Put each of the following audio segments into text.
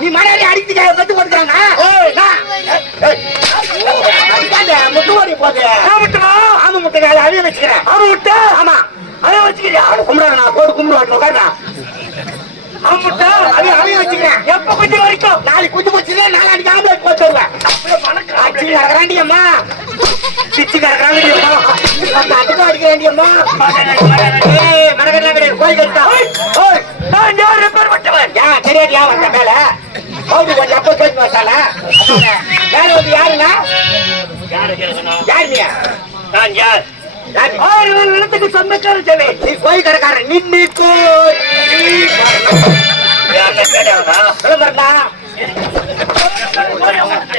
நீ மலையாளி அடிக்க கத்து போட்டுக்கிறாங்க முட்டுவாடி போது ஆமா முட்டை அழிய வச்சுக்கிறேன் அவன் விட்டு ஆமா அழிய வச்சுக்கிறேன் அவனை கும்பிடாங்க நான் போட்டு கும்பிடுவாங்க உட்காந்து அவன் முட்டை அழிய வச்சுக்கிறேன் எப்ப குஞ்சு வரைக்கும் நாளைக்கு குஞ்சு போச்சுன்னா நாளைக்கு ஆம்பளை போட்டு வருவேன் அடிக்கிறாண்டியம்மா பிச்சு கறக்கிறாண்டியம்மா அதுக்கு அடிக்கிறாண்டியம்மா மரகடா கிடையாது கோயில் கட்டா தெரியாதியா வந்த மேல கொஞ்சம் அப்ப கேட்டு வச்சால மேல வந்து யாருன்னா யார் நீ நான் யார் நிலத்துக்கு சொந்தக்காரன் சொல்லி நீ கோயில் கடைக்காரன் நின்று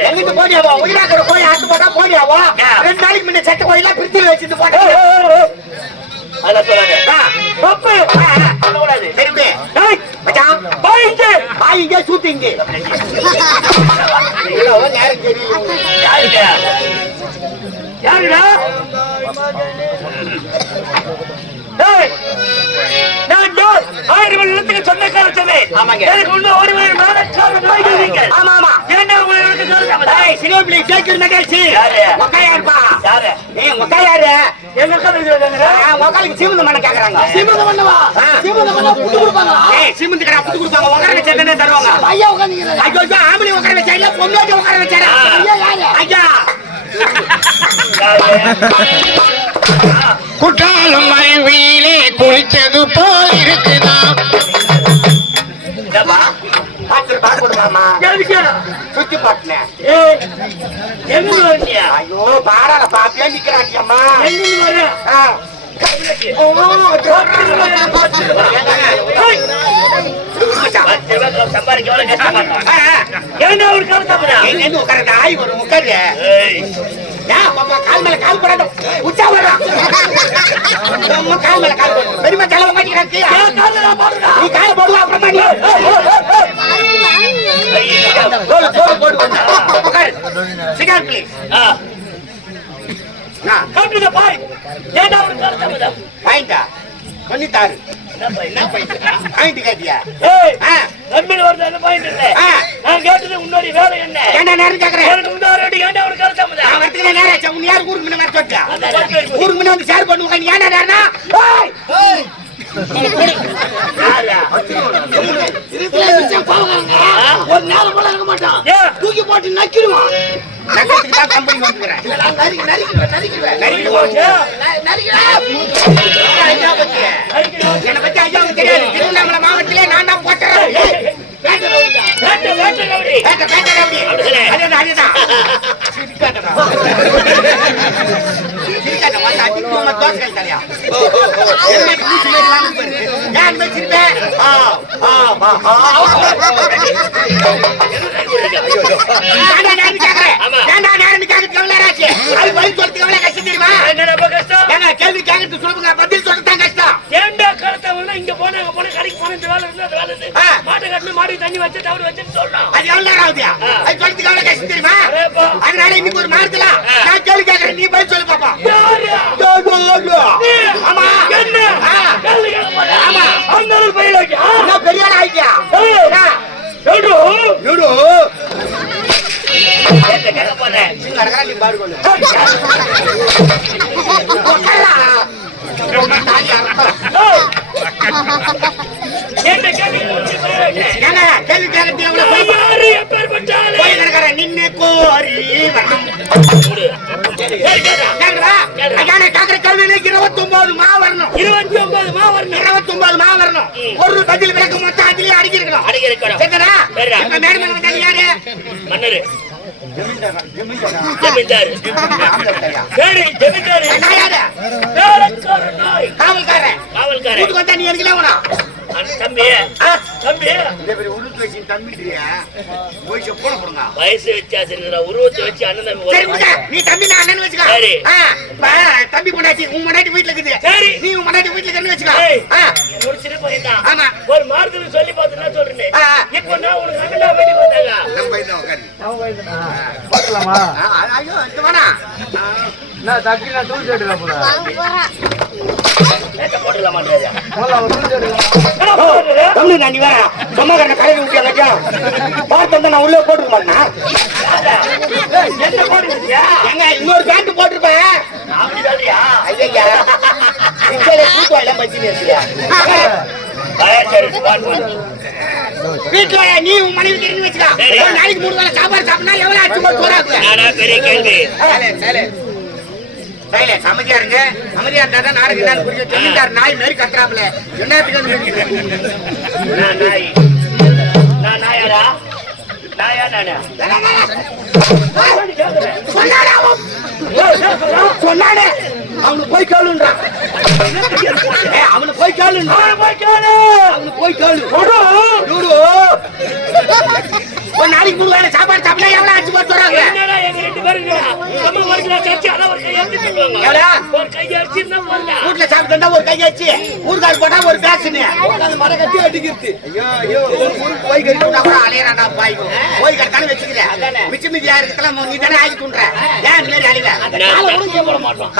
எங்கிட்டு போனியாவா உயிராக்கிற கோயில் ஆட்டு போட்டா போனியாவா 2 நாளைக்கு முன்ன சட்ட கோயிலாம் பிரிச்சு வச்சுட்டு போட்டா சூட்டிங்க யாருடா சொந்தக்கார சொன்னேன் சீமந்த மண்ண கேக்குறாங்க தருவாங்க ஆம்பளை உட்கார வச்சா இல்ல பொண்ணு உட்கார வச்சாரா ஐயா குற்றாலம் மனைவியிலே குளித்தது போல் இருக்குதான் சுத்தி பாட்டினேன் ஐயோ பாடால பாப்பியா நிக்கிறாண்டியம்மா ஆய் வரும் உட்காரு கால் மேல கால் போடணும் உச்சா வரும் கால் மேல கால் போடணும் பெருமை தலைவ மாட்டேங்கிறாங்க நீ கால போடுவா அப்புறமா cigarette please come to the point ஏண்டா ஒரு கருத்து பாயிண்டா பண்ணிட்டாரு என்ன பாயிண்ட் கேட்டியா நம்பின வருது பாயிண்ட் இல்ல நான் கேட்டது உன்னோட வேலை என்ன ஏண்டா நேரம் கேக்குறேன் எனக்கு முன்னாடி ரெடி ஏண்டா ஒரு கருத்து நான் வரதுக்கு நேரா ஆச்சு உன் யார் ஊருக்கு முன்ன வந்து சொன்னா ஊருக்கு முன்ன வந்து ஷேர் பண்ணுங்க நீ ஏண்டா நேரனா ஏய் ஒரு நேரம் போல இருக்க மாட்டான் தூக்கி போட்டு நக்கிடுவான் நக்கத்துக்கு தான் கம்பெனி வந்துக்கிறேன் என்னை பத்தி ஐயாவுக்கு தெரியாது திருவண்ணாமலை மாவட்டத்திலே நான் தான் போட்டுறேன் கேள்வி கேட்கறது சொல்லுங்க பதில் சொல்றதுதான் கஷ்டம் ஏண்டா கருத்தவங்க இங்க போன கடைக்கு போன வேலை இருந்து மாட்டை கட்டு மாடி தண்ணி வச்சு தவறு வச்சு சொல்றோம் அது எவ்வளவு நேரம் ஆகுது அது சொல்றதுக்கு எவ்வளவு கஷ்டம் தெரியுமா அதனால இன்னைக்கு ஒரு மாதத்துல நான் கேள்வி கேட்கறேன் நீ பதில் சொல்லு பாப்பா ஆமா என்ன ஆமா அந்த பையில நான் பெரிய ஆள் ஆயிட்டியா நின்று கோரி 29 மா வரணும் 29 மா வரணும் ஒரு பதில் விளக்கு மொத்தம் அதிலே அடிக்கிறோம் சரிடா இப்ப மேடம் வந்து யாரு மன்னர் ஜமீன்தார் சரி ஜமீன்தார் நான் யாரு காவல்காரன் வீட்டுக்கு வந்தா நீ எனக்கு வேணும் தம்பி தம்பி இந்த பெரிய உருட்டு வச்சு தம்பிடுறியா போய் போட போடுங்க வயசு வித்தியாசம் உருவத்தை வச்சு அண்ணன் தம்பி சரி முட்டா, நீ தம்பி நான் அண்ணன் வச்சுக்க சரி. தம்பி பொண்டாட்டி உன் பொண்டாட்டி வீட்டுல இருக்குது சரி. நீ உன் பொண்டாட்டி வீட்டுல இருக்குன்னு வச்சுக்க ஏய், ஒரு சின்ன பையன் தான். ஆமா. ஒரு மாறுதல் சொல்லி பார்த்துன்னா சொல்றேன் ஆ. இப்ப நான் உனக்கு அண்ணா வீட்டுக்கு வந்தாங்க நம்ம பையன் தான் உட்காரு போட்டலாமா ஐயோ இந்த வேணா நான் தக்கி நான் தூள் சேட்டுல போல நேற்று போட்டுடலாமான்றாரு தூள் சேட்டுல தம்பி நான் நீ வேற சொந்தக்காரன கடையில் விட்டியா பார்த்து நான் உள்ளே போட்டுக்க மாட்டேனா என்ன போட்டுருக்கியா எங்க இன்னொரு பேண்ட் போட்டிருப்பேன் அப்படி சொல்றியா ஐயா இங்கே கூட்டு எல்லாம் பச்சு இருக்கியா சரி பாட்டு வீட்டுல நீ உன் மனைவி தெரிஞ்சு வச்சுக்கா சரி. ஒரு நாளைக்கு 3 வேளை சாப்பாடு சாப்பிட்டா எவ்வளவு ஆச்சு போட்டு போறாங்க நானா பெரிய கேள்வி அமைதியா இருங்க அமைதியா இருந்தா நாளைக்கு என்ன புரிய சொல்லிட்டாரு நாய் மாரி கத்துறாப்ல என்னத்துக்கு நான் நாய் நான் நாயாரா நாயா நானா சொன்னானே அவனுக்கு போய் கேளுன்றான் அவனுக்கு போய் கேளுன்றான் அவனுக்கு போய் கேளு ஒரு நாளைக்கு 3 வேளை சாப்பாடு சாப்பிட்டா எவ்வளவு ஆச்சு போட்டு வராங்க என்னடா எங்க 2 பேருக்கு நம்ம ஒரு கிலோ சர்ச்சி அத ஒரு கையெழுத்து சொல்லுவாங்க எவ்வளவு ஒரு கையெழுத்து இருந்தா போடா வீட்டுல சாப்பிட்டு ஒரு கையாச்சு ஊர்கால் போட்டா ஒரு பேசுன்னு உட்காந்து மர கட்டி அடிக்கிறது ஐயோ ஊருக்கு போய் கட்டி கூட அலையறாடா பாய் போய் கட்டானு வச்சுக்கிறேன் மிச்சம் மீதி யாருக்கெல்லாம் நீ தானே ஆகி தூண்டுற ஏன் இந்த மாதிரி அழிவ போட மாட்டோம்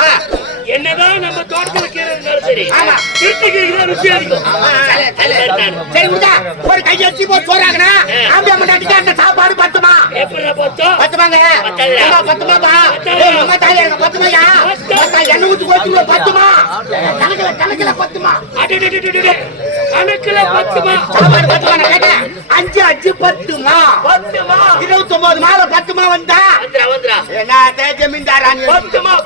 என்னதான் நம்ம தோட்டத்துல கீரை இருந்தாலும் சரி ஆமா. திருட்டுக்கு ருசி அதிகம் சரி முட்டா ஒரு கையாச்சு போட்டு போறாங்கன்னா ஆம்பியா மண்டாட்டிக்கு அந்த சாப்பாடு பத்துமா எப்படி பார்த்தோம் பத்துமாங்க பத்தாதுடா. அம்மா பத்துமாப்பா ஏய் அம்மா தாயே எனக்கு பத்துமாயா பத்தா எண்ணெய் ஊத்தி போட்டு பத்துமா கணக்குல பத்துமா கணக்குல 10 சாப்பாடு பத்துமா நான் கேட்டேன் 5 5 பத்துமா 29 மாலை பத்துமா வந்தா வந்துடா என்ன ஜமீன்தாரானி 10 நான்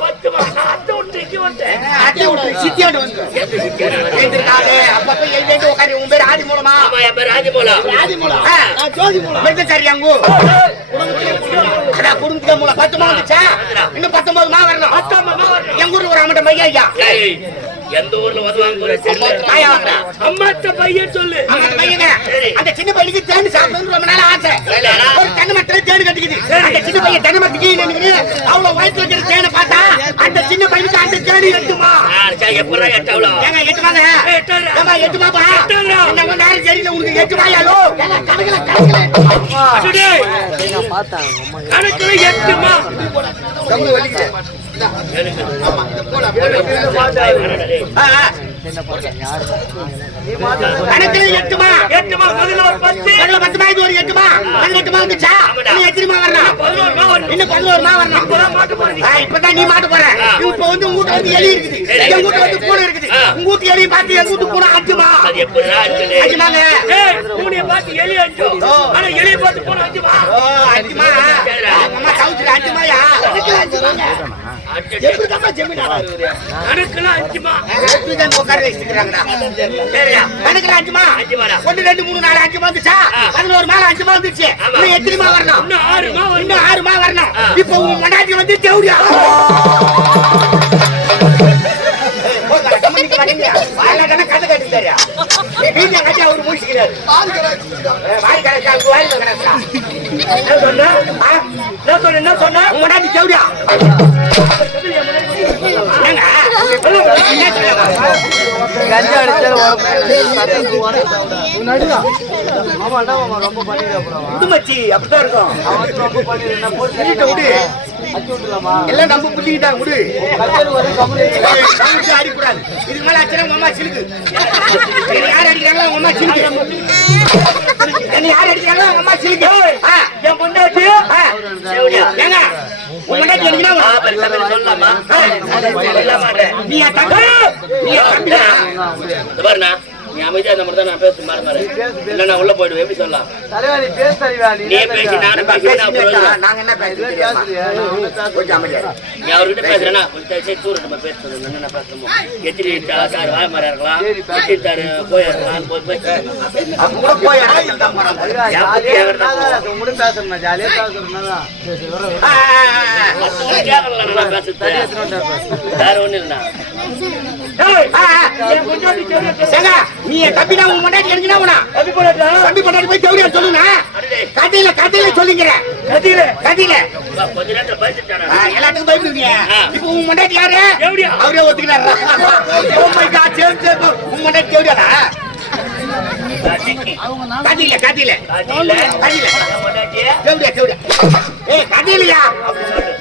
அத்தை விட்டு இங்க வந்தேன் அத்தை விட்டு சித்தியாண்டு வந்து எழுந்திருக்காது அப்பப்ப எழுதிட்டு உட்காரு உன் பேர் ஆதி மூலமா ஆமா என் பேர் ராஜமோலா ஆதி மூலம் ஜோதி மூலம் மெத்தச்சாரி அங்கு அதான் குடும்பத்துக்கு மூலம் 10 மா வந்துச்சா இன்னும் 19 மா வரணும் 19 வரணும் எங்க ஊர்ல ஒரு அம்மட்ட பையன் ஐயா ஏய், எந்த ஊர்ல உதவாங்க போற தெரியல தாயா வாங்குறேன் அம்மாத்த பையன் சொல்லு அம்மட்ட பையங்க அந்த சின்ன பையனுக்கு தேன் சாப்பிடணும்னு ரொம்ப நாள் ஆசை ஒரு தென்னை மரத்துல தேன் கட்டிக்குது அந்த சின்ன பையன் தென்னை மரத்துக்கு நினைக்குது அவ்வளவு வயசுல இருக்கிற தேனை பார்த்தா அந்த சின்ன பையனுக்கு அந்த தேன் எட்டுமா எப்படா எட்டவளோ ஏங்க எட்டுமாங்க எட்டாதா. ஏமா எட்டுமாப்பா எட்டாதா. நம்ம நேரம் தெரியல உனக்கு எட்டுமாயாலோ கணக்குல அடடே, நான் பார்த்தேன் அம்மா கணக்குல 8 மா கம்பு வலிக்குது எனக்கு ஆமா இந்த போல என்ன போட்டேன் யாரு கணக்குல 8 மா 8 மா முதல்ல ஒரு 10 முதல்ல 10 மா இது ஒரு 8 மா 18 மா வந்துச்சா நீ எத்தனை மா வரணும் 11 மா வரும் இன்னும் 11 மா வரணும் இப்பதான் மாட்டு போறீங்க இப்பதான் நீ மாட்ட போற இப்ப வந்து உங்க வீட்டுல வந்து எலி இருக்குது எங்க வீட்டுல வந்து பூனை இருக்குது உங்க வீட்டு எலி பார்த்து எங்க வீட்டு பூனை 5 மா அது எப்படா அஞ்சலே 5 மாங்க ஏய் பூனைய பார்த்து எலி அஞ்சோ ஆனா எலிய பார்த்து பூனை 5 மா ஓ 5 மா அம்மா கவுத்துல 5 மாயா கணக்குல 5 மாங்க எப்படி தான் ஜமீனாரா இவரு கணக்குல 5 மா எப்படி தான் உட்கார வச்சிருக்காங்கடா சரியா கணக்குல 5 மா 5 மாடா 1 2 3 4 5 வந்துச்சா 11 மால 5 மா வந்துச்சு இன்னும் எத்தனை மா வரணும் இன்னும் 6 மா வரும் இன்னும் 6 மா வரணும் இப்போ உன் மண்டாட்டி வந்து தேவடியா கதை கட்டிட்டாரியா வீட்டுல கட்டி அவரு முடிச்சுக்கிறாரு வாரி கணக்கா வாரி கணக்கா என்ன சொன்ன என்ன சொன்ன உன் மண்டாட்டி தேவடியா கஞ்சி அடிச்சாலும் மாமா என்ன மாமா ரொம்ப பண்ணிடுறா குடும்பச்சி அப்படிதான் இருக்கும் அவன் ரொம்ப பண்ணிடுறேன் போட்டு வீட்டை விடு அச்சு விட்டுலாமா எல்லாம் நம்ம புள்ளிக்கிட்டாங்க விடு கச்சேரி வரும் கம்பெனி கவுச்சு அடிக்கூடாது இதுக்கு மேல அச்சனா உங்க அம்மா சிலுக்கு என்ன யார் அடிக்கிறாங்களோ உங்க அம்மா சிலுக்கு என்ன யார் அடிக்கிறாங்களோ உங்க அம்மா சிலுக்கு என் பொண்டாட்டி ஏங்க உங்க முன்னாடி அடிக்கணும் சொல்லலாமா நீ என் தம்பி நீ என் தம்பியா பாருண்ணா நீ அமைதியா அந்த மாதிரி தான் நான் பேச மாறு இல்ல நான் உள்ள போயிடுவேன் எப்படி சொல்லலாம் தலைவா நீ பேச தலைவா நீ நீ பேசி நானும் பேசி நாங்க என்ன பேசுறோம் கொஞ்சம் அமைதியா நீ அவர்கிட்ட பேசுறேன்னா கொஞ்சம் தூரம் நம்ம பேசுறது என்ன பேசணும் எத்தனை சார் வாய மாதிரி இருக்கலாம் எத்தனை சார் போயிருக்கலாம் போய் பேச அவங்க கூட போய் இடத்துல தான் போறாங்க உங்களோட பேசுறேன் ஜாலியா பேசுறேன்னா கேட்கலாம் பேசுறது வேற ஒண்ணு இல்லைண்ணா சேகா, நீ என் தம்பினா உன் முன்னாடி எனக்குனா உனா தம்பி பொண்டாட்டி போய் தேவடியா சொல்லுனா கதையில சொல்லுங்கிற கதையில கொஞ்ச நேரத்துல பயந்துட்டானா எல்லாத்துக்கும் பயப்படுவீங்க. இப்போ உன் முன்னாடி யாரு தேவடியா அவரே ஒத்துக்கிறாரா? ஓ மை காட், சரி உன் முன்னாடி தேவடியாடா? கதையில கதையில தேவடியா ஏய் கதையிலயா?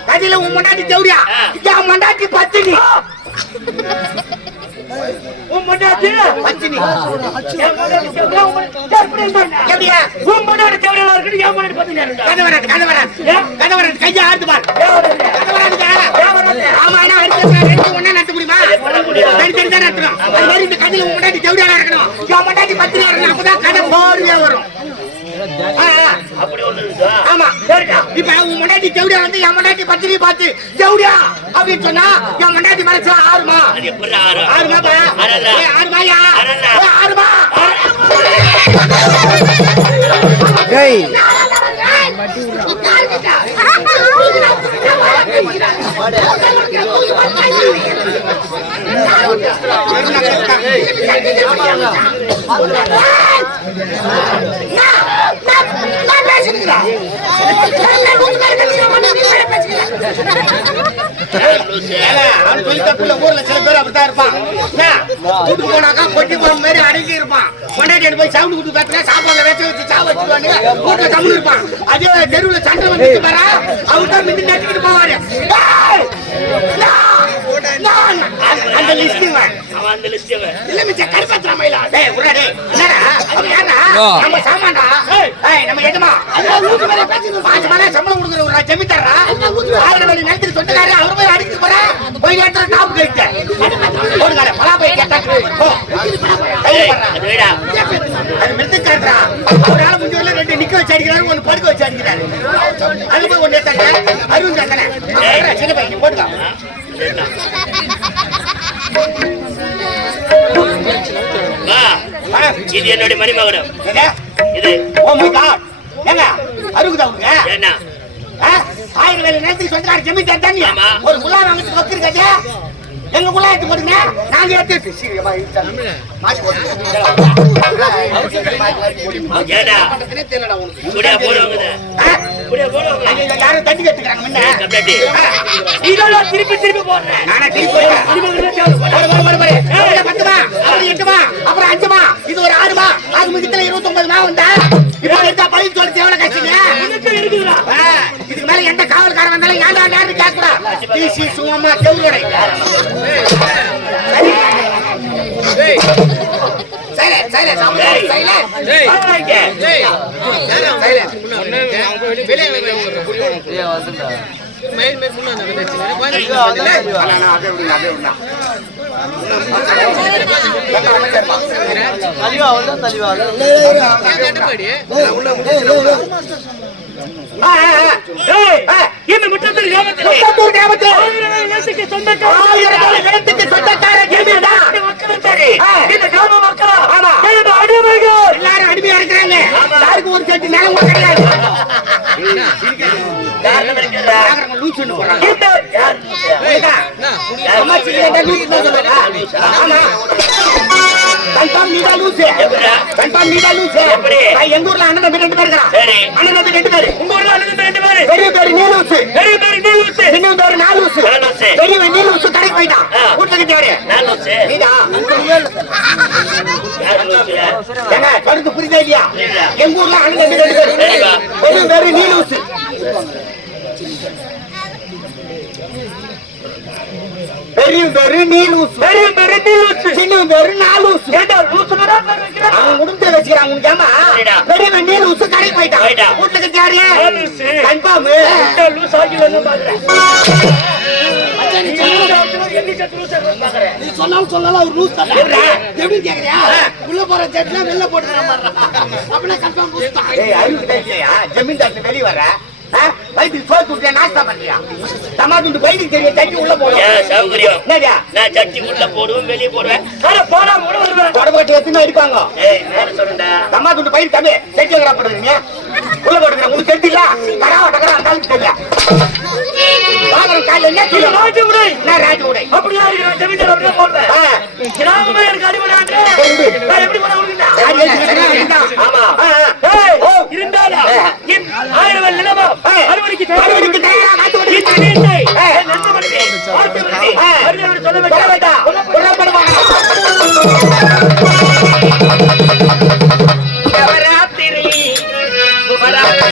கதையில உன் முன்னாடி தேவடியா? என் முன்னாடி பத்தினி. உன் முன்னாடி பத்தினி எப்படியா? உன் முன்னாடி தேவடியா இருக்கு, என் முன்னாடி பத்தினி இருக்கு. கதவராது கையை ஆடுது பார். ஆமா, ரெண்டு ஒண்ணா நடத்த முடியுமா? தனித்தனிதான் நடத்தணும். அது மாதிரி இந்த கதையில உன் முன்னாடி தேவடியா இருக்கணும், என் முன்னாடி பத்தினி இருக்கணும். அப்பதான் கதை போர்வையா வரும். அப்படி ஒண்ணு இருக்கா? ஆமா, இப்ப உன் முன்னாடி தேவடியா வந்து என் முன்னாடி பத்தினி பார்த்து தேவடியா அப்படின்னு சொன்னா என் முன்னாடி மனசுல ஆறுமா? அது எப்படி ஆறும்? ஆறுமாப்பா? ஆறுமாயா? ஆறுமா? ஊர்ல சில பேர் அப்படித்தான் இருப்பான். கூட்டு போனாக்கா கொட்டி போன மாதிரி அடங்கி இருப்பான். கொண்டாடி போய் சவுண்ட் கொடுத்து பார்த்தா சாப்பாடுல வச்சு சாவ வச்சுருவாங்க. வீட்டுல தமிழ் இருப்பான். அதே தெருவுல சண்டை வந்து பாரா அவர் தான் மிந்தி நட்டிக்கிட்டு போவாரு. அந்த லிஸ்ட் அவன் அந்த லிஸ்ட் இல்ல மிச்ச கருப்பத்ரா மயிலா. டேய் உடனே என்னடா அவன் யாரா? நம்ம சாமான்டா. ஏய் நம்ம எஜமா பாஞ்சு மணி சம்பளம் கொடுக்குற ஒரு ஜமீன்தாரா 1000 வழி நிலத்துக்கு சொந்தக்காரர் அவர் போய் அடிக்கிட்டு போறா. போய் கேட்டா டாப் கேட்ட ஒரு கால பலா போய் கேட்டா அது மெத்துக்காரா. அவரால முடிஞ்சவரை 2 நிக்க வச்சு அடிக்கிறாரு, 1 படுக்க வச்சு அடிக்கிறாரு. அது போய் 1 ஏத்தாங்க அருண் தானே சின்ன பையன் போடுங்க. இது என்னுடைய மணிமகனம். இது ஓ மை காட், ஏங்க அருகுதா உங்க என்ன 1000 வேலை நேரத்துக்கு சொந்தக்கார ஜமீன்தார் தானே ஒரு குலா வாங்கிட்டு வக்கிருக்கீங்க. எங்க குலா எடுத்து போடுங்க, நாங்க எடுத்து சீரியமா இழுத்தாங்க மாட்டி போடுங்க. ஏடா குடியா போடுவாங்க. குடியா போடுவாங்க. யாரும் தண்ணி கட்டுறாங்க முன்ன கப்டாட்டி இதெல்லாம் திருப்பி போடுறேன். நானே திருப்பி போடுறேன். 10 அப்புறம் 8 அப்புறம் 5 இது ஒரு 6 அது மிகத்துல 29 வந்தா இப்ப எடுத்தா 10 சொல்லி எவ்வளவு கஷ்டங்க இதுக்கு மேல எந்த காவல்காரன் வந்தாலும் ஏன்டா யாரும் கேட்கறா டிசி சும்மா கேவுடை சைலன்ட் சைலன்ட் இந்த முற்றத்தில் எல்லாரும் அடிமையா இருக்கிறாங்க. யாருக்கும் ஒரு செட்டு நிலம் கிடையாது. எங்க ஊர்ல அண்ணன் 2 பேர் இருக்கிறான். அண்ணன் 2 பேர். உங்க ஊர்ல அண்ணன் 2 பேர். பெரிய பேர் நீலூசு. சின்ன பேர் நாலூசு. பெரிய நீலூசு கடைக்கு போயிட்டான். வீட்டுக்கு தேவையா நாலூசு. நீடா என்ன சொல்றது புரியுதா இல்லையா? எங்க ஊர்ல அண்ணன் 2 பேர். பெரிய பேர் நீலூசு. பெரிய பேரு நீலூசு. சின்ன பேரு நாலூசு. அவன் உடுத்த வச்சுக்கிறான் உனக்கு. ஏமா பெரிய நீலூசு கடைக்கு போயிட்டான். வீட்டுக்கு தேவையா கன்ஃபார்ம் லூஸ் ஆகி வந்து பாக்குறேன். நீ சொன்னாலும் சொல்லலாம் ஒரு லூஸ் தான். எப்படி கேக்குறியா? உள்ள போற ஜட்ல வெளில போட்டுறான் அப்படினா கன்ஃபார்ம் லூஸ் தான். ஏய் அறிவு கேட்டியா? ஜமீன்தார் வெளிய வர வயிற்றுக்கு சோறு துட்டியா நாஸ்தா பண்றியா தம்மா துண்டு வயிற்றுக்கு தெரியும் தட்டி உள்ள போடும் ஏன் சௌகரியம் என்னடியா நான் சட்டி உள்ள போடுவேன் வெளியே போடுவேன் போனா வருவேன் தொடர்பட்டு எத்தனை அடிப்பாங்க ஏய் மேல சொல்லுடா தம்மா துண்டு பயிர் தம்பி செட்டி வைக்கிறா போடுறீங்க உள்ள போடுறேன் உங்களுக்கு தெரிஞ்சில்ல கடா அந்த தெரியல பாக்குறேன் காலையில என்ன கீழே ராஜ உடை நான் ராஜ உடை அப்படியா இருக்கு ஜமீன்தார் அப்படியே போடுறேன் கிராமமே எனக்கு அடிபடாங்க நான் எப்படி பண்ண முடியும்டா ஆமா இருந்தாடா ஆயிரம் நிலமா அறுவடைக்கு தயாரா நாட்டு உடை நன்மை பண்ணி வார்த்தை பண்ணி சொல்ல வேண்டாம்